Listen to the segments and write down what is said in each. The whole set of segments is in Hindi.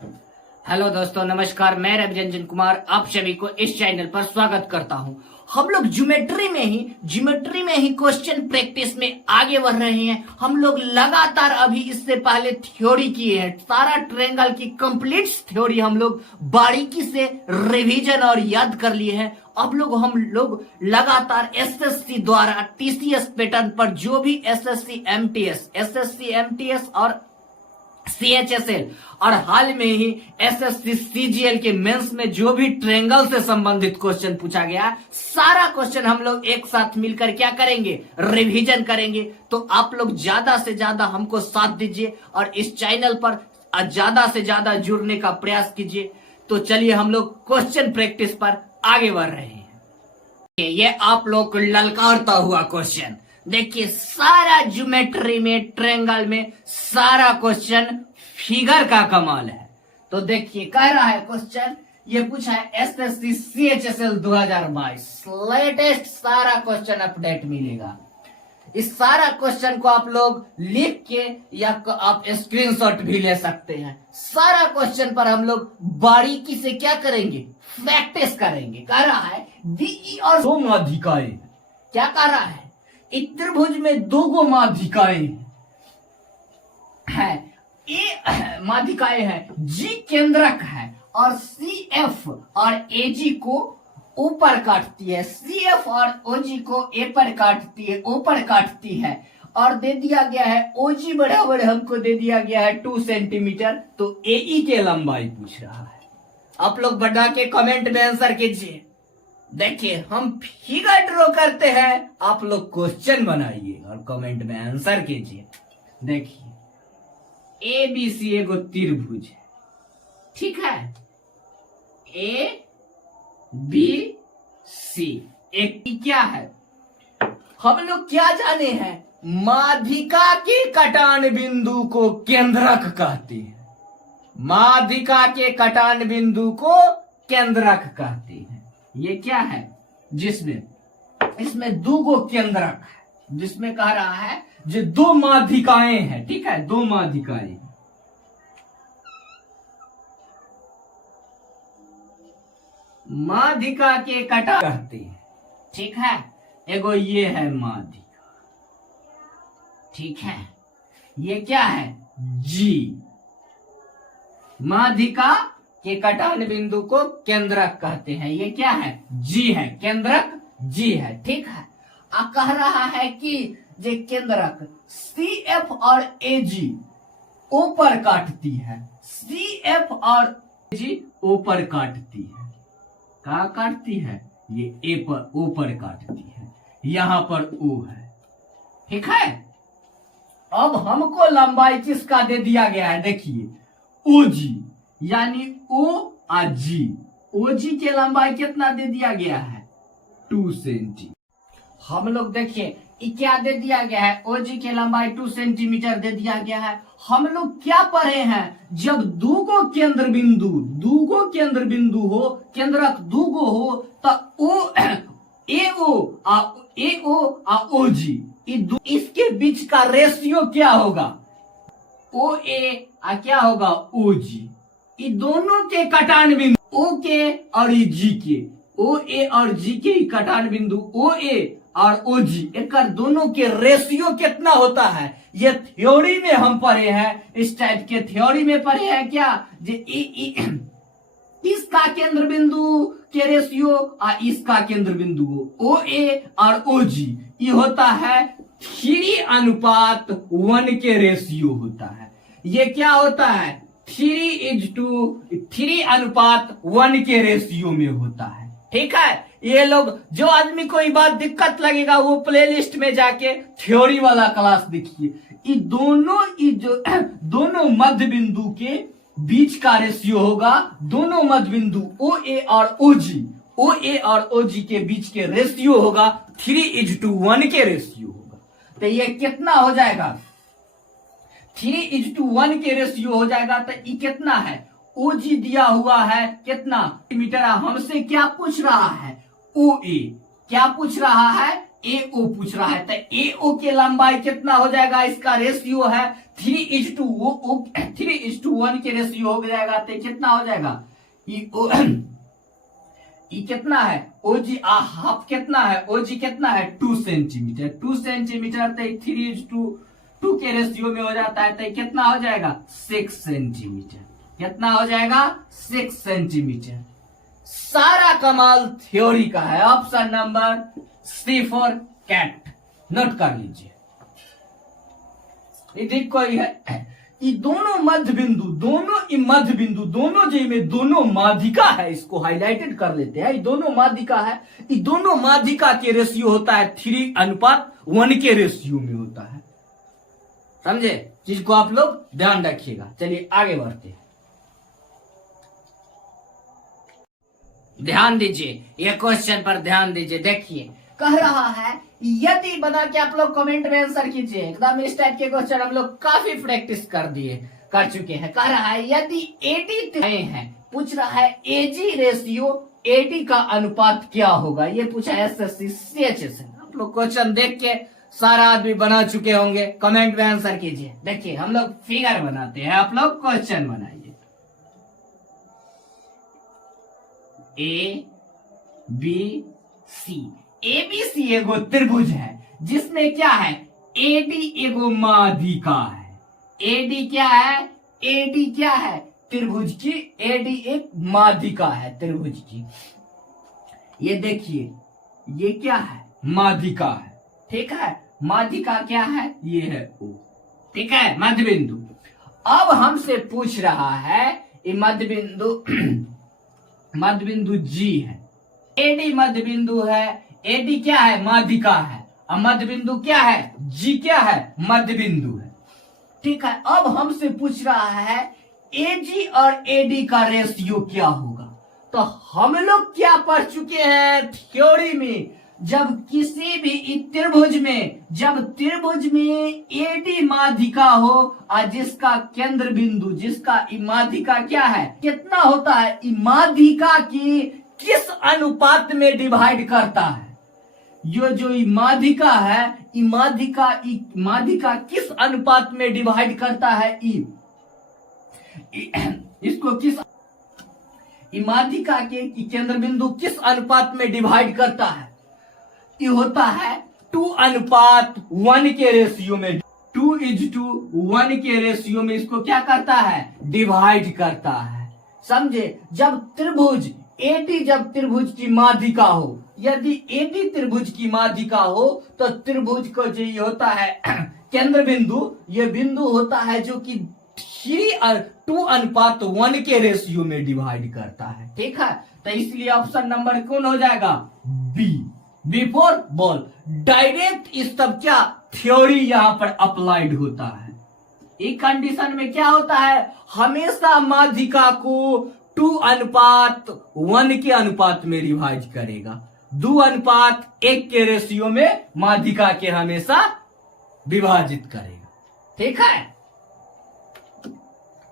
हेलो दोस्तों, नमस्कार। मैं रविरंजन कुमार आप सभी को इस चैनल पर स्वागत करता हूं। हम लोग ज्योमेट्री में ही क्वेश्चन प्रैक्टिस में आगे बढ़ रहे हैं। हम लोग लगातार अभी इससे पहले थ्योरी किए हैं। सारा ट्रायंगल की कंप्लीट थ्योरी हम लोग बारीकी से रिवीजन और याद कर लिए हैं। हम लोग लगातार एसएससी द्वारा टीसीएस पैटर्न पर जो भी एसएससी एमटीएस और सीएचएसएल और हाल में ही एसएससी सीजीएल के मेंस में जो भी ट्रायंगल से संबंधित क्वेश्चन पूछा गया, सारा क्वेश्चन हम लोग एक साथ मिलकर क्या करेंगे, रिवीजन करेंगे। तो आप लोग ज्यादा से ज्यादा हमको साथ दीजिए और इस चैनल पर ज्यादा से ज्यादा जुड़ने का प्रयास कीजिए। तो चलिए हम लोग क्वेश्चन प्रैक्टिस पर आगे बढ़ रहे हैं। ये आप लोग को ललकारता हुआ क्वेश्चन देखिए, सारा ज्योमेट्री में ट्रायंगल में सारा क्वेश्चन फिगर का कमाल है। तो देखिए कह रहा है क्वेश्चन, ये पूछा है एसएससी सीएचएसएल 2022 लेटेस्ट सारा क्वेश्चन अपडेट मिलेगा। इस सारा क्वेश्चन को आप लोग लिख के या आप स्क्रीनशॉट भी ले सकते हैं। सारा क्वेश्चन पर हम लोग बारीकी से क्या करेंगे, प्रैक्टिस करेंगे। कह रहा है बीई और दो माध्यिकाएं, क्या कह रहा है, एक त्रिभुज में दो माध्यिकाएं है, ए माध्यिकाएं है, जी केंद्रक है और सी एफ और ए जी को ऊपर काटती है, सी एफ और ओ जी को ए पर काटती है, ऊपर काटती है। और दे दिया गया है ओजी बराबर हमको दे दिया गया है 2 सेंटीमीटर। तो एई के लंबाई पूछ रहा है। आप लोग बढ़ा के कमेंट में आंसर कीजिए। देखिए हम फिगर ड्रॉ करते हैं, आप लोग क्वेश्चन बनाइए और कमेंट में आंसर कीजिए। देखिए ए बी सी एगो त्रिभुज है, ठीक है, ए बी सी एक क्या है, हम लोग क्या जाने हैं, माध्यिका के कटान बिंदु को केंद्रक कहते हैं। माध्यिका के कटान बिंदु को केंद्रक कहते हैं। ये क्या है, जिसमें इसमें दो केंद्रक है, जिसमें कह रहा है जो दो माध्यिकाएं हैं, ठीक है, दो माध्यिकाएं। माध्यिका के कटा कहते हैं, ठीक है। एगो ये है माध्यिका, ठीक है, ये क्या है, जी। माध्यिका के कटान बिंदु को केंद्रक कहते हैं। ये क्या है, जी है, केंद्रक जी है, ठीक है। कह रहा है कि जे केंद्रक सी एफ और ए जी ऊपर काटती है, सी एफ और ए जी ऊपर काटती है। कहा काटती है, ये ए पर ऊपर काटती है, यहां पर ओ है, ठीक है। अब हमको लंबाई किसका दे दिया गया है, देखिए ओ जी, यानी ओ और जी, ओ जी के लंबाई कितना दे दिया गया है, 2 सेंटी। हम लोग देखिए क्या दे दिया गया है, ओ जी के लंबाई 2 सेंटीमीटर दे दिया गया है। हम लोग क्या पढ़े हैं, जब दूगो केंद्र बिंदु हो, केंद्रक दूगो हो, तो ए ओ जी इसके बीच का रेशियो क्या होगा, ओ ए क्या होगा, ओ जी। ये दोनों के कटान बिंदु ओ के और जी के, ओ ए और जी के कटान बिंदु ओ ए और ओ जी, एक दोनों के रेशियो कितना होता है, ये थ्योरी में हम पढ़े हैं। इस टाइप के थ्योरी में पढ़े हैं क्या, इसका केंद्र बिंदु के रेशियो और इसका केंद्र बिंदु ओ ए और ओ जी, ये होता है 3:1 के रेशियो होता है। ये क्या होता है, 3:1 के रेशियो में होता है, ठीक है। ये लोग जो आदमी को ये बात दिक्कत लगेगा वो प्लेलिस्ट में जाके थ्योरी वाला क्लास देखिए। ये दोनों मध्य बिंदु के बीच का रेशियो होगा, दोनों मध्य बिंदु ओ ए और ओ जी के बीच के रेशियो होगा 3:1 के रेशियो होगा। तो ये कितना हो जाएगा, 3:1 के रेशियो हो जाएगा। तो ये कितना है, ओ जी दिया हुआ है कितना मीटर, हमसे क्या पूछ रहा है, ओ ए, क्या पूछ रहा है, ए ओ पूछ रहा है, तो ए ओ की लंबाई कितना हो जाएगा, इसका रेशियो है 3:1 के रेशियो हो जाएगा, तो कितना हो जाएगा, ई कितना है, ओजी हाफ कितना है, ओजी कितना है 2 सेंटीमीटर, 2 सेंटीमीटर तो 3:2 के रेशियो में हो जाता है, तो कितना हो जाएगा 6 सेंटीमीटर, कितना हो जाएगा 6 सेंटीमीटर। सारा कमाल थ्योरी का है। Option number C for cat, note कर लीजिए। ये देखो ये दोनों मध्य बिंदु, दोनों जी में दोनों माध्यिका है, इसको हाईलाइटेड कर लेते हैं। ये दोनों माध्यिका है, ये दोनों माध्यिका के रेशियो होता है 3:1 के रेशियो में होता है, समझे, जिसको आप लोग ध्यान रखिएगा। चलिए आगे बढ़ते हैं, ध्यान दीजिए, ये क्वेश्चन पर ध्यान दीजिए। देखिए कह रहा है यदि, बता के आप लोग कमेंट में आंसर कीजिए। एकदम इस टाइप के क्वेश्चन हम लोग काफी प्रैक्टिस कर चुके हैं। कह रहा है यदि एडी है, पूछ रहा है एजी रेशियो एडी का अनुपात क्या होगा, ये पूछा है एसएससी सीएचएस से। आप लोग क्वेश्चन देख के सारा आदमी बना चुके होंगे, कमेंट में आंसर कीजिए। देखिए हम लोग फिगर बनाते हैं, आप लोग क्वेश्चन बनाइए। A B C, A B C एगो त्रिभुज है जिसमें क्या है, एडी एगो माध्यिका है। एडी क्या है, एडी क्या है, त्रिभुज की, एडी एक माध्यिका है त्रिभुज की। ये देखिए ये क्या है, माध्यिका है, ठीक है। माध्यिका क्या है, ये है ओ, ठीक है, मध्य बिंदु। अब हमसे पूछ रहा है ये मध्य बिंदु जी है, एडी मध्य बिंदु है, एडी क्या है, माध्यिका है, और मध्य बिंदु क्या है, जी क्या है, मध्य बिंदु है, ठीक है। अब हमसे पूछ रहा है एजी और एडी का रेशियो क्या होगा। तो हम लोग क्या पढ़ चुके हैं थ्योरी में, जब किसी भी त्रिभुज में एडी माध्यिका हो और जिसका केंद्र बिंदु, जिसका माध्यिका क्या है, कितना होता है, माध्यिका की किस अनुपात में डिवाइड करता है, ये जो माध्यिका है, माध्यिका किस अनुपात में डिवाइड करता है, इसको किस, माध्यिका के केंद्र बिंदु किस अनुपात में डिवाइड करता है, ये होता है 2:1 के रेशियो में, 2:1 के रेशियो में इसको क्या करता है, डिवाइड करता है, समझे। जब त्रिभुज एडी, जब त्रिभुज की माध्यिका हो, यदि एडी त्रिभुज की माध्यिका हो तो त्रिभुज को जो ये होता है केंद्र बिंदु, ये बिंदु होता है जो कि 2:1 के रेशियो में डिवाइड करता है, ठीक है। तो इसलिए ऑप्शन नंबर कौन हो जाएगा, बी फॉर बॉल। डायरेक्ट इस सब क्या थ्योरी यहां पर अप्लाइड होता है। एक कंडीशन में क्या होता है, हमेशा माध्यिका को 2:1 के अनुपात में रिवाइज करेगा, 2:1 के रेशियो में माध्यिका के हमेशा विभाजित करेगा, ठीक है।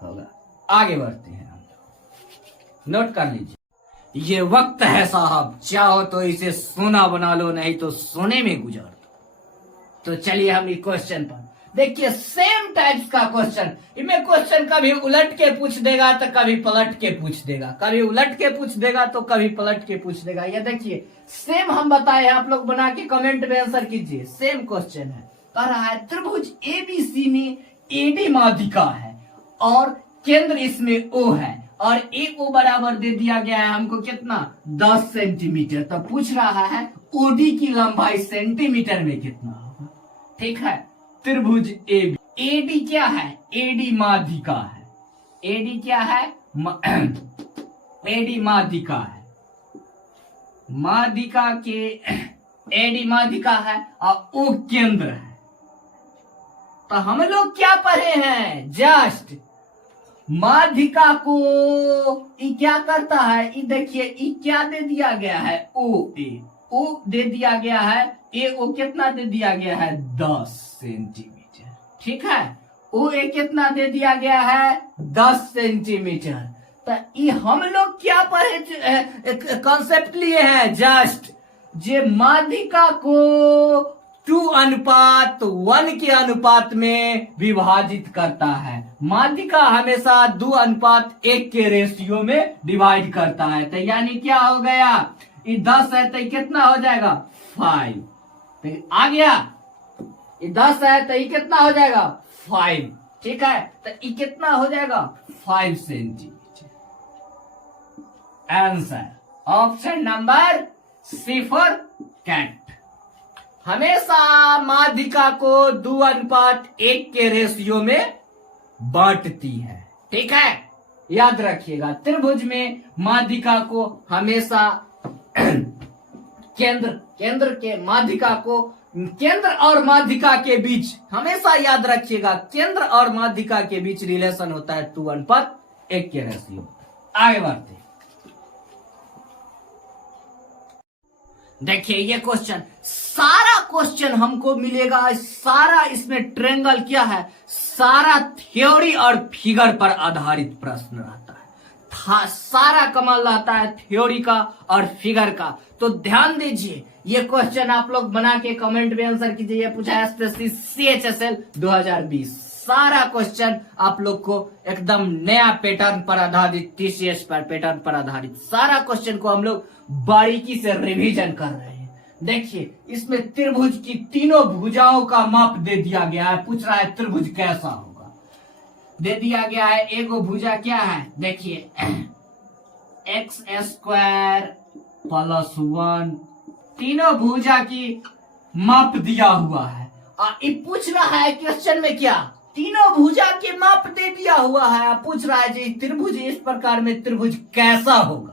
होगा, आगे बढ़ते हैं हम, नोट कर लीजिए। ये वक्त है साहब, चाहो तो इसे सोना बना लो, नहीं तो सोने में गुजार दो। तो चलिए हम इस क्वेश्चन पर देखिए, सेम टाइप्स का क्वेश्चन, इनमें क्वेश्चन कभी उलट के पूछ देगा तो कभी पलट के पूछ देगा, कभी उलट के पूछ देगा तो कभी पलट के पूछ देगा। ये देखिए सेम हम बताए हैं, आप लोग बना के कमेंट में आंसर कीजिए। सेम क्वेश्चन है, कह रहा है त्रिभुज एबीसी में एडी माध्यिका है और केंद्र इसमें ओ है, और ए ओ बराबर दे दिया गया है हमको कितना, 10 सेंटीमीटर। तो पूछ रहा है ओडी की लंबाई सेंटीमीटर में कितना होगा, ठीक है। त्रिभुज एबी, एडी क्या है, एडी माध्यिका है, एडी क्या है, एडी माध्यिका है, माध्यिका के, एडी माध्यिका है और ओ केंद्र है। तो हम लोग क्या पढ़े हैं, जस्ट माध्यिका को ये क्या करता है, ये देखिए ये क्या दे दिया गया है, ओ ए, ओ दे दिया गया है, ए ओ कितना दे दिया गया है, 10 सेंटीमीटर, ठीक है। ओ ए कितना दे दिया गया है, 10 सेंटीमीटर। तो ये हम लोग क्या पढ़े, कॉन्सेप्ट लिए हैं, जस्ट जे माध्यिका को 2:1 के अनुपात में विभाजित करता है। माध्यिका हमेशा 2:1 के रेशियो में डिवाइड करता है। तो यानी क्या हो गया, ये 10 है तो कितना हो जाएगा 5। तो आ गया, ये 10 है तो ये कितना हो जाएगा 5। ठीक है, तो ये कितना हो जाएगा 5 centimetre. Answer option number C for cat. हमेशा माध्यिका को 2:1 के रेशियो में बांटती है। ठीक है, याद रखिएगा, त्रिभुज में माध्यिका को हमेशा केंद्र और माध्यिका के बीच, हमेशा याद रखिएगा, केंद्र और माध्यिका के बीच रिलेशन होता है 2:1 के रेशियो। आगे बढ़ते हैं। देखिए ये क्वेश्चन, सारा क्वेश्चन हमको मिलेगा, सारा इसमें ट्रायंगल क्या है, सारा थ्योरी और फिगर पर आधारित प्रश्न रहता है। सारा कमाल रहता है थ्योरी का और फिगर का। तो ध्यान दीजिए, ये क्वेश्चन आप लोग बना के कमेंट में आंसर कीजिए। ये पूछा है CHSL 2020। सारा क्वेश्चन आप लोग को एकदम नया पैटर्न पर आधारित, TCS पर पैटर्न पर आधारित सारा क्वेश्चन को हम लोग बारीकी से रिवीजन कर रहे हैं। देखिए इसमें त्रिभुज की तीनों भुजाओं का माप दे दिया गया है। पूछ रहा है त्रिभुज कैसा होगा, दे दिया गया है। एगो भुजा क्या है, देखिए x² + 1, तीनों भुजा की माप दिया हुआ है। और ये पूछ रहा है क्वेश्चन में क्या, तीनों भुजा के माप दे दिया हुआ है। पूछ रहा है जी त्रिभुज, इस प्रकार में त्रिभुज कैसा होगा।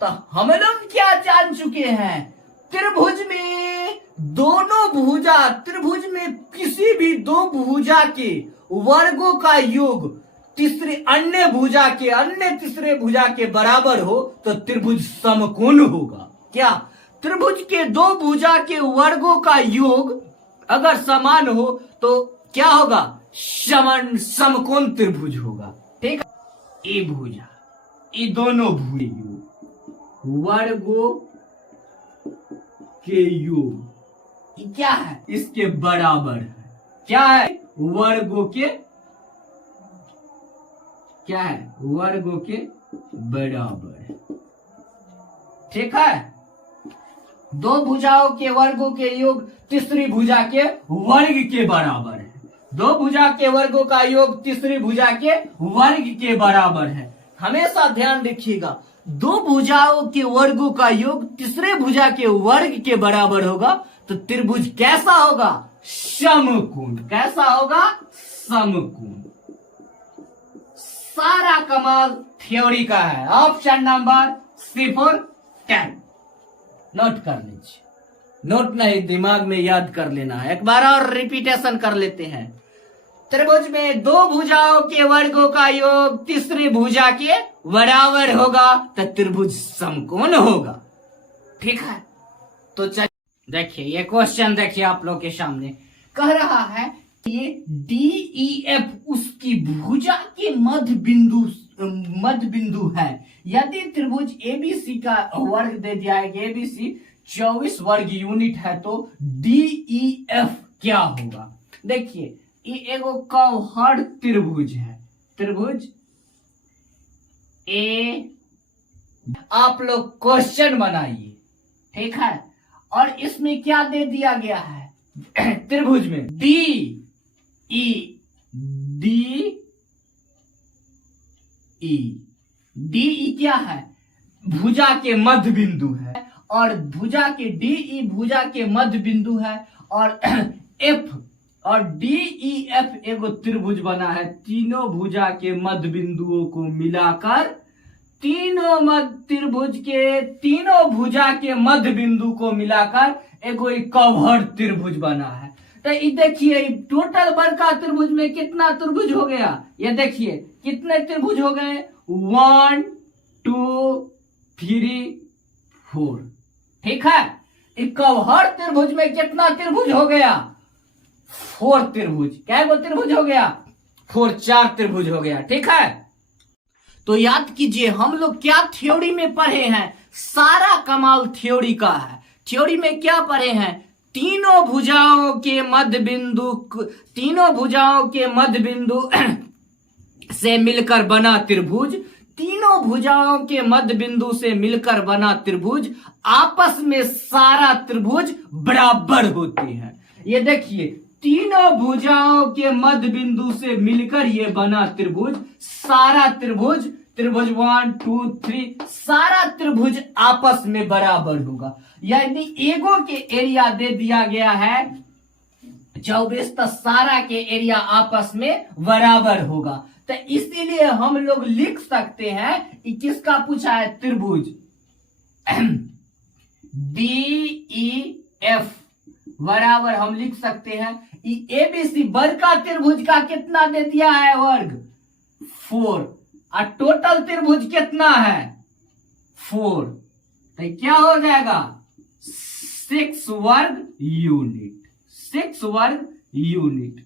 तो हम लोग क्या जान चुके हैं, त्रिभुज में दोनों भुजा, त्रिभुज में किसी भी दो भुजा के वर्गों का योग तीसरे अन्य तीसरे भुजा के बराबर हो तो त्रिभुज समकोण होगा। क्या, त्रिभुज के दो भुजा के वर्गों का योग अगर समान हो तो क्या होगा, समकोण त्रिभुज होगा। ठीक है, ये भुजा, ये दोनों भुजा वर्गों के योग ये क्या है, इसके बराबर है। क्या है, वर्गों के, क्या है, वर्गों के बराबर है। ठीक है, दो भुजाओं के वर्गों के योग तीसरी भुजा के वर्ग के बराबर है। दो भुजा के वर्गों का योग तीसरी भुजा के वर्ग के बराबर है। हमेशा ध्यान रखिएगा, दो भुजाओं के वर्गों का योग तीसरे भुजा के वर्ग के बराबर होगा तो त्रिभुज कैसा होगा, समकोण। कैसा होगा, समकोण। सारा कमाल थ्योरी का है। Option number C for cat. Note कर लीजिए, नोट नहीं दिमाग में याद कर लेना है। एक बार और रिपीटेशन कर लेते हैं। त्रिभुज में दो भुजाओं के वर्गों का योग तीसरी भुजा के बराबर होगा तो त्रिभुज समकोण होगा। ठीक है, तो चलिए देखिए ये क्वेश्चन, देखिए आप लोग के सामने कह रहा है ये DEF उसकी भुजा के मध्य बिंदु है। यदि त्रिभुज ABC का वर्ग दे दिया है कि ABC 24 वर्ग यूनिट है तो DEF क्या होगा। देखिए ये एगो कर्व्ड त्रिभुज है, त्रिभुज ए। आप लोग क्वेश्चन बनाइए, ठीक है, और इसमें क्या दे दिया गया है त्रिभुज में DE क्या है, भुजा के मध्य बिंदु है, और भुजा के DE भुजा के मध्य बिंदु है, और F और DEF एगो त्रिभुज बना है। तीनों भुजा के मध्य बिंदुओं को मिलाकर, त्रिभुज के तीनों भुजा के मध्य बिंदु को मिलाकर एगो कर्व्ड त्रिभुज बना है। तो ये देखिए टोटल बड़का त्रिभुज में कितना त्रिभुज हो गया, ये देखिए कितने त्रिभुज हो गए, 1 2 3 4। ठीक है, कर्व्ड त्रिभुज में कितना त्रिभुज हो गया, 4 त्रिभुज। क्या वो त्रिभुज हो गया, 4 त्रिभुज हो गया। ठीक है, तो याद कीजिए हम लोग क्या थ्योरी में पढ़े हैं, सारा कमाल थ्योरी का है। थ्योरी में क्या पढ़े हैं? तीनों भुजाओं के मध्य बिंदु से मिलकर बना त्रिभुज, तीनों भुजाओं के मध्य बिंदु से मिलकर बना त्रिभुज, आपस में सारा त्रिभुज बराबर होते हैं। ये देखिए, तीनों भुजाओं के मध्य बिंदु से मिलकर ये बना त्रिभुज, सारा त्रिभुज 1 2 3 सारा त्रिभुज आपस में बराबर होगा। यानी एगो के एरिया दे दिया गया है 24, तो सारा के एरिया आपस में बराबर होगा। तो इसीलिए हम लोग लिख सकते हैं कि किसका पूछा है? त्रिभुज BEF बराबर हम लिख सकते हैं ABC बड़का त्रिभुज का कितना दे दिया है? वर्ग 4, और टोटल त्रिभुज कितना है? 4, तो क्या हो जाएगा? 6 वर्ग यूनिट, 6 वर्ग यूनिट।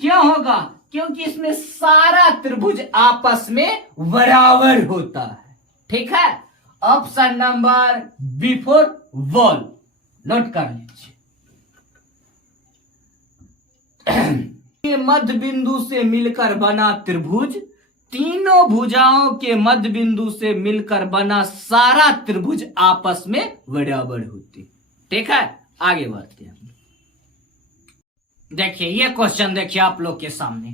क्यों होगा? क्योंकि इसमें सारा त्रिभुज आपस में बराबर होता है। ठीक है, option number B4 wall note कर लीजिए। मध्य बिंदु से मिलकर बना त्रिभुज, तीनों भुजाओं के मध्य बिंदु से मिलकर बना सारा त्रिभुज आपस में बराबर होते। ठीक है, आगे बढ़ते हैं। देखिए ये क्वेश्चन देखिए आप लोग के सामने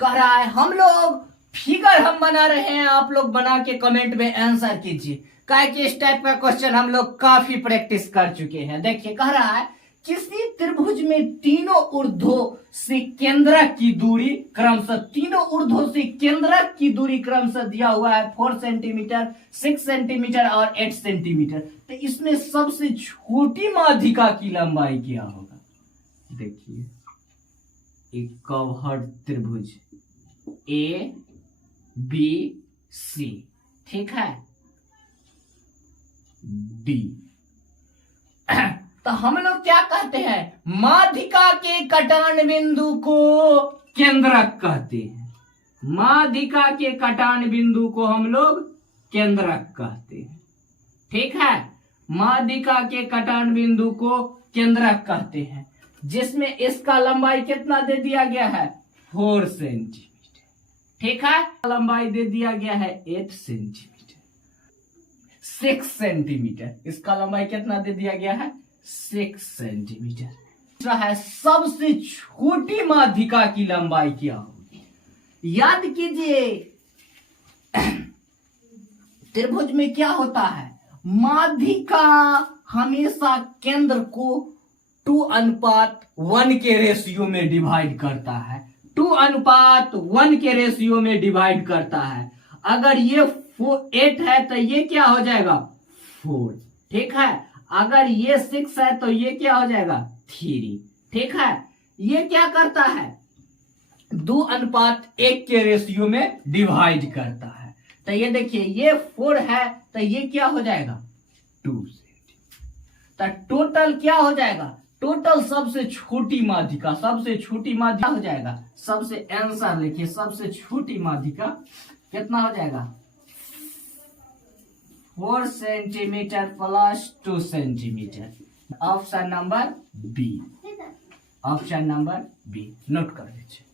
कह रहा है, हम लोग फिगर हम बना रहे हैं, आप लोग बना के कमेंट में आंसर कीजिए। कहे कि इस टाइप का क्वेश्चन हम लोग काफी प्रैक्टिस कर चुके हैं। देखिए कह रहा है, किसी त्रिभुज में तीनों ऊर्ध्वों से केंद्रक की दूरी क्रमशः, तीनों ऊर्ध्वों से केंद्रक की दूरी क्रमशः दिया हुआ है 4 सेंटीमीटर, 6 सेंटीमीटर और 8 सेंटीमीटर। तो इसमें सबसे छोटी माध्यिका की लंबाई क्या होगा? देखिए, एक कवर्ड त्रिभुज ABC, ठीक है, D। तो हम लोग क्या कहते हैं? माध्यिका के कटान बिंदु को केंद्रक कहते हैं। माध्यिका के कटान बिंदु को हम लोग केंद्रक कहते हैं। ठीक है, माध्यिका के कटान बिंदु को केंद्रक कहते हैं, जिसमें इसका लंबाई कितना दे दिया गया है? 4 सेंटीमीटर। ठीक है, लंबाई दे दिया गया है 8 सेंटीमीटर। 6 सेंटीमीटर, इसका लंबाई कितना दे दिया गया है? 6 सेंटीमीटर। दूसरा है, सबसे छोटी माध्यिका की लंबाई क्या होगी? याद कीजिए, त्रिभुज में क्या होता है? माध्यिका हमेशा केंद्र को 2:1 के रेशियो में डिवाइड करता है। 2:1 के रेशियो में डिवाइड करता है। अगर ये 8 है तो ये क्या हो जाएगा? 4। ठीक है, अगर ये 6 है तो ये क्या हो जाएगा? 3। ठीक है, ये क्या करता है? 2:1 के रेशियो में डिवाइड करता है। तो ये देखिए, ये 4 है तो ये क्या हो जाएगा? 2 सेंटीमीटर। तो टोटल क्या हो जाएगा? टोटल सबसे छोटी माध्यिका, सबसे छोटी माध्यिका हो जाएगा, सबसे आंसर लिखिए, सबसे छोटी माध्यिका कितना हो जाएगा? 4 centimetre plus 2 centimetre. Option number B, option number B note कर लीजिए।